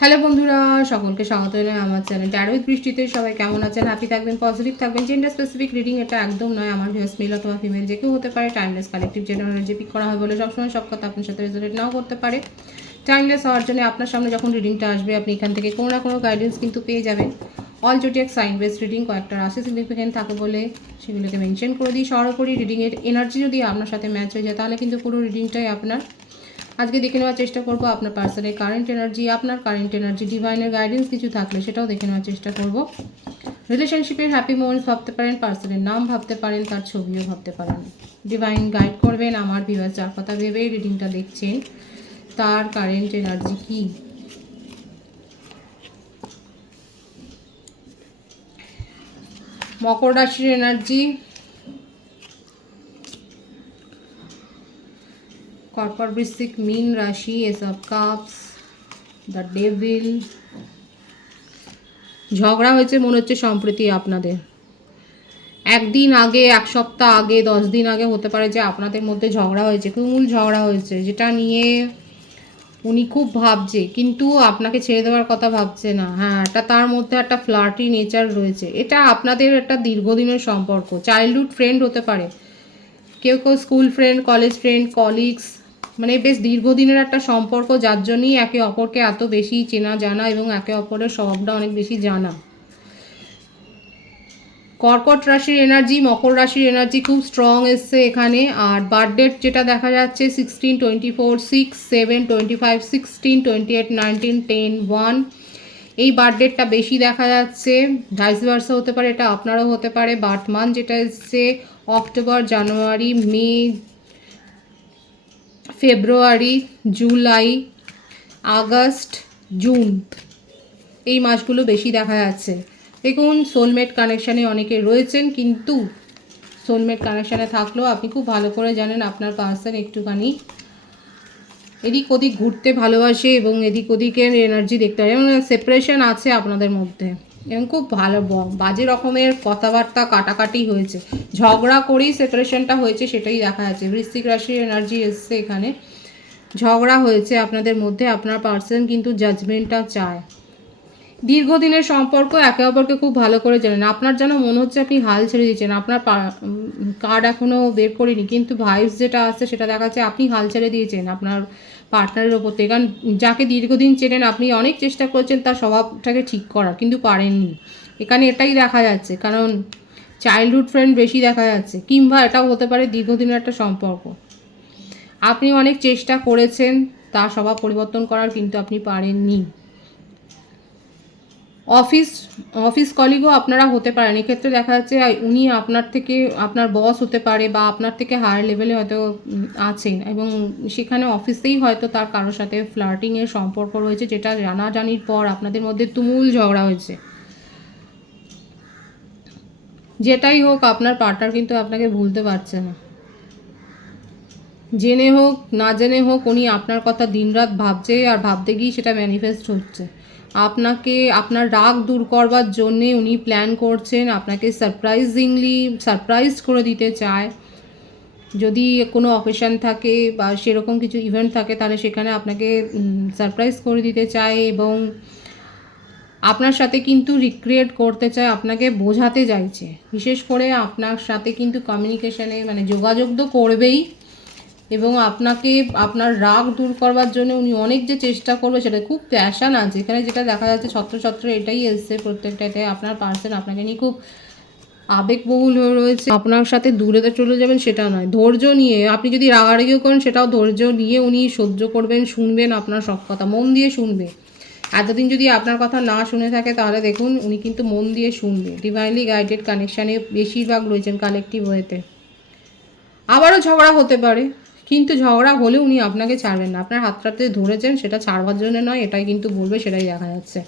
Hello বন্ধুরা, সকলকে স্বাগত জানাই আমার চ্যানেল ট্যারোইক বৃষ্টিতে সবাই কেমন আছেন? হ্যাপি থাকবেন পজিটিভ থাকবেন জেন্ডার স্পেসিফিক রিডিং এটা একদম নয়, আমার ভিউস মেল অথবা ফিমেল যে কেউ হতে পারে। টাইমলেস কালেকটিভ জেনারেল যে পিক করা হয় বলে সবসময় সব কথা আপনার সাথে রেজোনেট নাও করতে পারে। টাইমলেস হওয়ার জন্য আপনার সামনে যখন রিডিংটা আসবে, আপনি এখান থেকে কোনো না কোনো গাইডেন্স কিন্তু পেয়ে যাবেন। All zodiac sign base reading কয়েকটা রাশি সিগনিফিকেন্ট থাকে বলে সেগুলোকে মেনশন করে দিই। সরাসরি রিডিংয়ের এনার্জি যদি আপনার সাথে ম্যাচ হয়ে যায়, তাহলে কিন্তু পুরো রিডিংটাই আপনার আজকে দেখে নেওয়ার চেষ্টা করব আপনার পার্সনের কারেন্ট এনার্জি আপনার কারেন্ট এনার্জি ডিভাইনের গাইডেন্স কিছু থাকলে সেটাও দেখে নেওয়ার চেষ্টা করব। রিলেশনশিপের হ্যাপি মোমেন্টস ভাবতে পারেন পার্সনের নাম ভাবতে পারেন, তার ছবিও ভাবতে পারেন। ডিভাইন গাইড করবেন, আমার ভিউয়ার যার কথা ভেবে রিডিংটা দেখছেন, তার কারেন্ট এনার্জি কি? মকর রাশির এনার্জি কর্কট বৃশ্চিক মীন রাশি এসব কাপস দ্য ডেভিল ঝগড়া হয়েছে মনে হচ্ছে সম্প্রতি আপনাদের। একদিন আগে, এক সপ্তাহ আগে, দশ দিন আগে হতে পারে যে আপনাদের মধ্যে ঝগড়া হয়েছে তুমুল ঝগড়া হয়েছে, যেটা নিয়ে উনি খুব ভাবছে, কিন্তু আপনাকে ছেড়ে দেওয়ার কথা ভাবছে না। হ্যাঁ এটা তার মধ্যে একটা ফ্লার্টি নেচার রয়েছে। এটা আপনাদের একটা দীর্ঘদিনের সম্পর্ক, চাইল্ডহুড ফ্রেন্ড হতে পারে। কেউ কেউ school friend, college friend, colleagues মানে বেশ দীর্ঘদিনের একটা সম্পর্ক, যার জন্যই একে অপরকে এত বেশি চেনা জানা এবং একে অপরের স্বভাবটা অনেক বেশি জানা। কর্কট রাশির এনার্জি মকর রাশির এনার্জি খুব স্ট্রং এসছে এখানে। আর বার্থডেট যেটা দেখা যাচ্ছে sixteen twenty four six seven twenty five sixteen twenty eight nineteen ten one এই বার্থডেটটা বেশি দেখা যাচ্ছে। ভাইস ভার্সা হতে পারে, এটা আপনারও হতে পারে। বার্থ মান যেটা এসছে October January May February, July, August, June এই মাসগুলো বেশি দেখা যাচ্ছে। দেখুন সোলমেট কানেকশানে অনেকে রয়েছেন, কিন্তু সোলমেট কানেকশানে থাকলেও আপনি খুব ভালো করে জানেন আপনার পার্সন একটুখানি এদিক ওদিক ঘুরতে ভালোবাসে এবং এদিক ওদিকের এনার্জি দেখতে পারে। এবং সেপারেশন আছে আপনাদের মধ্যে। এবং খুব ভালো বাজে রকমের কথাবার্তা কাটাকাটি হয়েছে। ঝগড়া করেই সেপারেশনটা হয়েছে সেটাই দেখা যাচ্ছে। বৃশ্চিক রাশির এনার্জি এসছে এখানে। ঝগড়া হয়েছে আপনাদের মধ্যে, আপনার পার্সন কিন্তু জাজমেন্টটা চায়। দীর্ঘদিনের সম্পর্ক একে অপরকে খুব ভালো করে জানেন। আপনার যেন মনে হচ্ছে আপনি হাল ছেড়ে দিচ্ছেন, আপনার কার্ড এখনও বের করিনি, কিন্তু ভাইস যেটা আসছে সেটা দেখাচ্ছে আপনি হাল ছেড়ে দিয়েছেন আপনার পার্টনারের ওপর থেকে। কারণ যাকে দীর্ঘদিন চেনেন আপনি অনেক চেষ্টা করেছেন তার স্বভাবটাকে ঠিক করার, কিন্তু পারেননি। এখানে এটাই দেখা যাচ্ছে, কারণ চাইল্ডহুড ফ্রেন্ড বেশি দেখা যাচ্ছে, কিংবা এটাও হতে পারে দীর্ঘদিনের একটা সম্পর্ক। আপনি অনেক চেষ্টা করেছেন, তার স্বভাব পরিবর্তন করার, কিন্তু আপনি পারেননি। অফিস অফিস কলিগও আপনারা হতে পারেন। এক্ষেত্রে দেখা যাচ্ছে উনি আপনার থেকে, আপনার বস হতে পারে বা আপনার থেকে হায়ার লেভেলে হয়তো আছেন এবং সেখানে অফিসেই হয়তো তার কারোর সাথে ফ্লার্টিংয়ের সম্পর্ক রয়েছে, যেটা জানাজানির পর আপনাদের মধ্যে তুমুল ঝগড়া হয়েছে। যেটাই হোক, আপনার পার্টনার কিন্তু আপনাকে ভুলতে পারছে না। জেনে হোক, না জেনে হোক, উনি আপনার কথা দিনরাত ভাবছে আর ভাবতে গিয়েই সেটা ম্যানিফেস্ট হচ্ছে। আপনাকে, আপনার রাগ দূর করবার জন্যে উনি প্ল্যান করছেন, আপনাকে সারপ্রাইজিংলি সারপ্রাইজ করে দিতে চায়। যদি কোনো অকেশন থাকে বা সেরকম কিছু ইভেন্ট থাকে, তাহলে সেখানে আপনাকে সারপ্রাইজ করে দিতে চায় এবং আপনার সাথে কিন্তু রিক্রিয়েট করতে চায়, আপনাকে বোঝাতে চাইছে। বিশেষ করে আপনার সাথে কিন্তু কমিউনিকেশানে মানে যোগাযোগ তো করবেই। এবং আপনাকে আপনার রাগ দূর করবার জন্য উনি অনেক যে চেষ্টা করবে সেটা খুব প্যাশান আছে। এখানে যেটা দেখা যাচ্ছে ছত্র ছত্র এটাই এসছে প্রত্যেকটাতে। আপনার পার্সন আপনাকে নিয়ে খুব আবেগবহুল হয়ে রয়েছে। আপনার সাথে দূরে তো চলে যাবেন সেটা নয়, ধৈর্য নিয়ে। আপনি যদি রাগারাগিও করেন, সেটাও ধৈর্য নিয়ে উনি সহ্য করবেন, শুনবেন আপনার সব কথা, মন দিয়ে শুনবে। এতদিন যদি আপনার কথা না শুনে থাকে, তাহলে দেখুন উনি কিন্তু মন দিয়ে শুনবে। ডিভাইনলি গাইডেড কানেকশানে বেশিরভাগ রয়েছেন কালেকটিভ ওয়েতে আবারও ঝগড়া হতে পারে। কিন্তু ঝগড়া হলে উনি আপনাকে ছাড়বেন না। আপনার হাতটাতে ধরেছেন, সেটা ছাড়বার জন্য নয়, এটাই কিন্তু বলবে, সেটাই দেখা যাচ্ছে।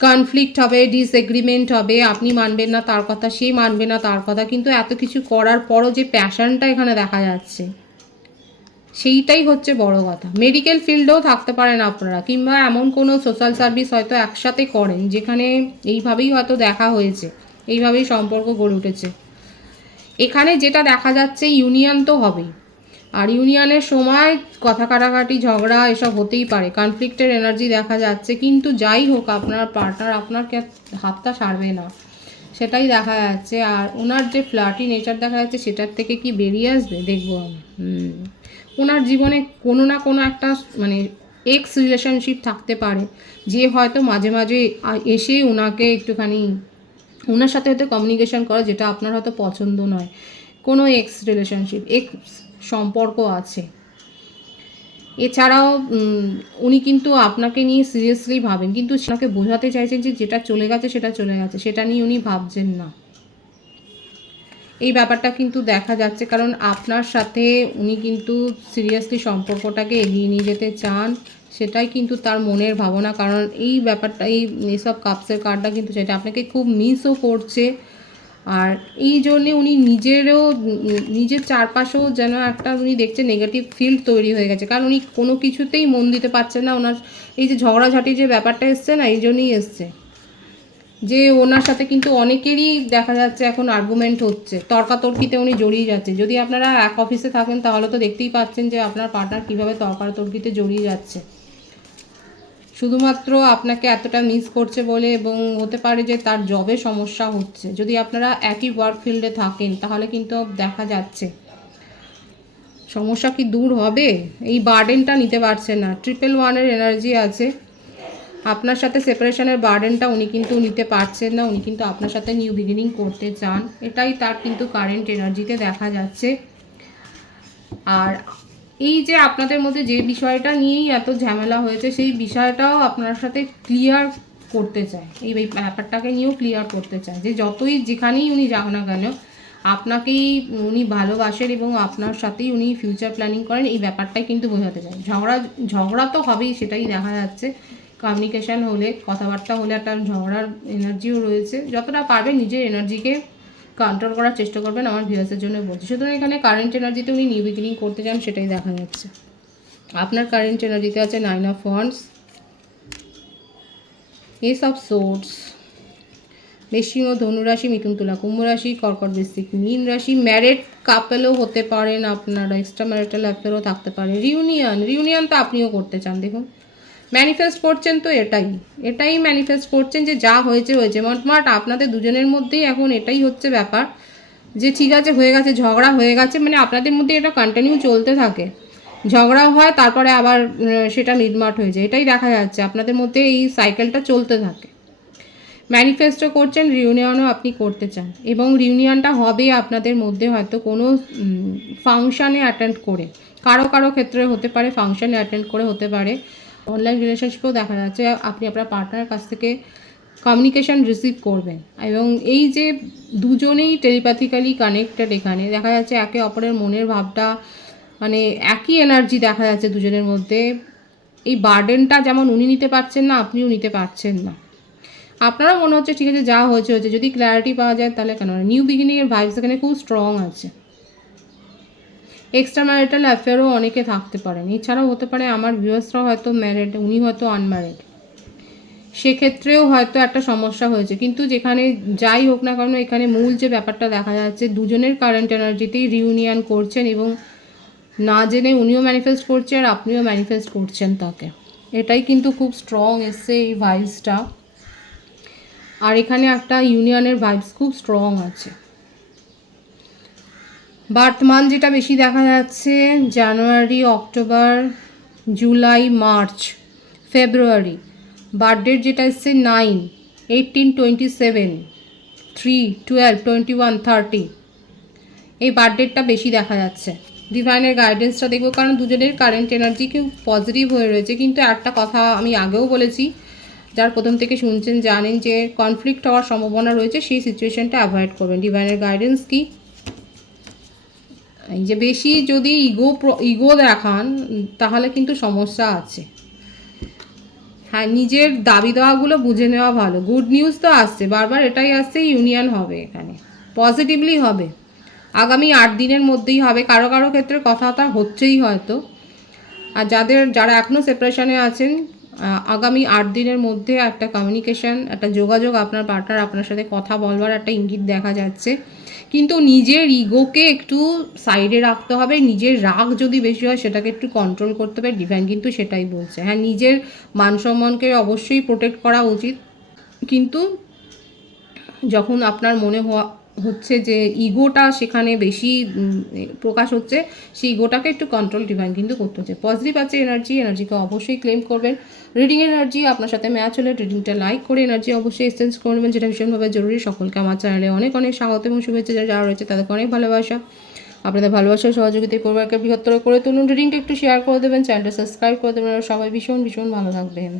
কনফ্লিক্ট হবে ডিসএগ্রিমেন্ট হবে, আপনি মানবেন না, তার কথা সে মানবে না, তার কথা। কিন্তু এত কিছু করার পরও যে প্যাশনটা এখানে দেখা যাচ্ছে, সেইটাই হচ্ছে বড় কথা। মেডিকেল ফিল্ডেও থাকতে পারেন আপনারা, কিংবা এমন কোনো সোশ্যাল সার্ভিস হয়তো একসাথে করেন, যেখানে এইভাবেই হয়তো দেখা হয়েছে, এইভাবেই সম্পর্ক গড়ে উঠেছে। এখানে যেটা দেখা যাচ্ছে ইউনিয়ন তো হবেই। আর ইউনিয়নের সময় কথা কাটাকাটি, ঝগড়া এসব হতেই পারে। কনফ্লিক্টের এনার্জি দেখা যাচ্ছে। কিন্তু যাই হোক, আপনার পার্টনার আপনার হাতটা সারবে না। সেটাই দেখা যাচ্ছে। আর ওনার যে ফ্ল্যাটি নেচার দেখা যাচ্ছে, সেটার থেকে কি বেরিয়ে আসবে? দেখব আমি। ওনার জীবনে কোনো না কোনো একটা মানে এক্স রিলেশনশিপ থাকতে পারে। যে হয়তো মাঝে মাঝে এসে ওনাকে একটুখানি, ওনার সাথে হয়তো কমিউনিকেশন করা, যেটা আপনার হয়তো পছন্দ নয়। কোনো এক্স রিলেশনশিপ এক্স সম্পর্ক আছে। এছাড়াও উনি কিন্তু আপনাকে নিয়ে সিরিয়াসলি ভাবেন, কিন্তু সেটাকে বোঝাতে চাইছেন যে যেটা চলে গেছে সেটা চলে গেছে, সেটা নিয়ে উনি ভাবছেন না। এই ব্যাপারটা কিন্তু দেখা যাচ্ছে, কারণ আপনার সাথে উনি কিন্তু সিরিয়াসলি সম্পর্কটাকে এগিয়ে নিয়ে যেতে চান, সেটাই কিন্তু তার মনের ভাবনা, কারণ এই ব্যাপারটা, এই এসব কাপসের কার্ডটা কিন্তু সেটা আপনাকে খুব মিসও করছে আর এই জন্যে উনি নিজেরও, নিজের চারপাশেও যেন একটা উনি দেখছে নেগেটিভ ফিল্ড তৈরি হয়ে গেছে। কারণ উনি কোনো কিছুতেই মন দিতে পারছেন না, ওনার এই যে ঝগড়াঝাটি যে ব্যাপারটা এসছে না, এই জন্যই এসছে। যে ওনার সাথে কিন্তু অনেকেরই দেখা যাচ্ছে এখন আর্গুমেন্ট হচ্ছে, তর্কাতর্কিতে উনি জড়িয়ে যাচ্ছে। যদি আপনারা এক অফিসে থাকেন, তাহলে তো দেখতেই পাচ্ছেন যে আপনার পার্টনার কীভাবে তর্কাতর্কিতে জড়িয়ে যাচ্ছে। শুধুমাত্র আপনাকে এতটা মিস করছে বলে এবং হতে পারে যে তার জবে সমস্যা হচ্ছে। যদি আপনারা একই ওয়ার্ক ফিল্ডে থাকেন, তাহলে কিন্তু দেখা যাচ্ছে। সমস্যা কি দূর হবে? এই বার্ডেনটা নিতে পারছে না। ট্রিপল ওয়ানের এনার্জি আছে। আপনার সাথে সেপারেশনের বার্ডেনটা উনি কিন্তু নিতে পারছেন না। উনি কিন্তু আপনার সাথে নিউ বিগিনিং করতে চান। এটাই তার কিন্তু কারেন্ট এনার্জিতে দেখা যাচ্ছে। আর এই যে আপনাদের মধ্যে যে বিষয়টা নিয়েই এত ঝামেলা হয়েছে, সেই বিষয়টাও আপনার সাথে ক্লিয়ার করতে চায়। এই ব্যাপারটাকে নিয়েও ক্লিয়ার করতে চায় যে যতই যেখানেই উনি যান না কেন, আপনাকেই উনি ভালোবাসেন এবং আপনার সাথেই উনি ফিউচার প্ল্যানিং করেন, এই ব্যাপারটাই কিন্তু বোঝাতে চায়। ঝগড়া ঝগড়া তো হবেই, সেটাই দেখা যাচ্ছে। কমিউনিকেশন হলে, কথাবার্তা হলে একটা ঝগড়ার এনার্জিও রয়েছে। যতটা পারবেন নিজের এনার্জিকে কন্ট্রোল করার চেষ্টা করবেন আমার ভিউয়ার্সের জন্য বলছি। সুতরাং এখানে কারেন্ট এনার্জিতে উনি নিউ বিগিনিং করতে চান, সেটাই দেখা যাচ্ছে। আপনার কারেন্ট এনার্জিতে আছে nine of wands ace of swords বৃশ্চিক ও ধনুরাশি, মিথুন তুলা, কুম্ভ রাশি, কর্কট বৃশ্চিক, মীন রাশি ম্যারেড কাপেলও হতে পারেন আপনারা এক্সট্রা ম্যারিটাল অ্যাফেয়ারও থাকতে পারে। রিউনিয়ন রিউনিয়ন তো আপনিও করতে চান, দেখুন। ম্যানিফেস্ট করছেন তো এটাই। এটাই ম্যানিফেস্ট করছেন যে যা হয়েছে হয়েছে। মটমাট আপনাদের দুজনের মধ্যেই এখন এটাই হচ্ছে ব্যাপার যে ঠিক আছে, হয়ে গেছে, ঝগড়া হয়ে গেছে মানে আপনাদের মধ্যে এটা কন্টিনিউ চলতে থাকে। ঝগড়া হয়, তারপরে আবার সেটা মিটমাট হয়ে যায়। এটাই দেখা যাচ্ছে, আপনাদের মধ্যে এই সাইকেলটা চলতে থাকে। ম্যানিফেস্টো করছেন রিউনিয়নও আপনি করতে চান। এবং রিউনিয়নটা হবে আপনাদের মধ্যে হয়তো কোনো ফাংশানে অ্যাটেন্ড করে। কারও কারও ক্ষেত্রে হতে পারে ফাংশানে অ্যাটেন্ড করে হতে পারে। অনলাইন রিলেশনশিপেও দেখা যাচ্ছে আপনি আপনার পার্টনারের কাছ থেকে কমিউনিকেশন রিসিভ করবেন। এবং এই যে দুজনেই টেলিপ্যাথিক্যালি কানেক্টেড এখানে, দেখা যাচ্ছে একে অপরের মনের ভাবটা মানে একই এনার্জি দেখা যাচ্ছে দুজনের মধ্যে, এই বার্ডেনটা যেমন উনি নিতে পারছেন না, আপনিও নিতে পারছেন না। আপনারও মনে হচ্ছে, ঠিক আছে, যা হয়েছে হয়েছে। যদি ক্ল্যারিটি পাওয়া যায়, তাহলে কেন? নিউ বিগিনিংয়ের ভাইবস এখানে খুব স্ট্রং আছে। এক্সট্রা ম্যারিটাল অ্যাফেয়ারও অনেকে থাকতে পারেন। এছাড়াও হতে পারে আমার ভিউয়ার্সরাও হয়তো ম্যারিড উনি হয়তো আনম্যারিড সেক্ষেত্রেও হয়তো একটা সমস্যা হয়েছে। কিন্তু যেখানে যাই হোক না কেন, এখানে মূল যে ব্যাপারটা দেখা যাচ্ছে, দুজনের কারেন্ট এনার্জিতেই রিউনিয়ন করছেন এবং না জেনে উনিও ম্যানিফেস্ট করছে আর আপনিও ম্যানিফেস্ট করছেন তাকে। এটাই কিন্তু খুব স্ট্রং এসছে এই ভাইবসটা আর এখানে একটা ইউনিয়নের ভাইবস খুব স্ট্রং আছে। বর্তমান যেটা বেশি দেখা যাচ্ছে, January, October, July, March, February, বার্থডের যেটা এসছে, nine, eighteen, twenty seven, three, twelve, twenty one, thirty, এই বার্থডেটা বেশি দেখা যাচ্ছে। ডিভাইনের গাইডেন্সটা দেখব, কারণ দুজনের কারেন্ট এনার্জি খুব পজিটিভ হয়ে রয়েছে, কিন্তু একটা কথা আমি আগেও বলেছি, যার প্রথম থেকে শুনছেন জানেন যে কনফ্লিক্ট হওয়ার সম্ভাবনা রয়েছে, সেই সিচুয়েশনটা অ্যাভয়েড করবেন। ডিভাইনের গাইডেন্স কি? এই যে বেশি যদি ইগো ইগো দেখান, তাহলে কিন্তু সমস্যা আছে। হ্যাঁ নিজের দাবি দেওয়াগুলো বুঝে নেওয়া ভালো। গুড নিউজ তো আসছে, বারবার এটাই আসছে, ইউনিয়ন হবে এখানে। পজিটিভলি হবে। আগামী আট দিনের মধ্যেই হবে। কারও কারও ক্ষেত্রে কথাটা হচ্ছেই হয়তো। আর যাদের, যারা এখনও সেপারেশনে আছেন আগামী আট দিনের মধ্যে একটা কমিউনিকেশন একটা যোগাযোগ আপনার পার্টনার আপনার সাথে কথা বলবার একটা ইঙ্গিত দেখা যাচ্ছে। কিন্তু নিজের ইগোকে একটু সাইডে রাখতে হবে, নিজের রাগ যদি বেশি হয় সেটাকে একটু কন্ট্রোল করতে হবে ডিভাইন কিন্তু সেটাই বলছে। হ্যাঁ নিজের মানসম্মানকে অবশ্যই প্রোটেক্ট করা উচিত। কিন্তু যখন আপনার মনে হওয়া হচ্ছে যে ইগোটা সেখানে বেশি প্রকাশ হচ্ছে, সেই ইগোটাকে একটু কন্ট্রোল ডিভাইন কিন্তু করতে হচ্ছে। পজিটিভ আছে এনার্জি এনার্জিকে অবশ্যই ক্লেম করবেন। রিডিং এনার্জি আপনার সাথে ম্যাচ হলে রিডিংটা লাইক করে এনার্জি অবশ্যই এক্সচেঞ্জ করবেন যেটা ভীষণভাবে জরুরি। সকলকে আমার চ্যানেলে অনেক অনেক স্বাগত এবং শুভেচ্ছা যারা রয়েছে তাদেরকে অনেক ভালোবাসা। আপনাদের ভালোবাসা সহযোগিতায় পরিবারকে বৃহত্তর করে তুলুন। রিডিংটা একটু শেয়ার করে দেবেন চ্যানেলটা সাবস্ক্রাইব করে দেবেন। আর সবাই ভীষণ ভীষণ ভালো থাকবেন।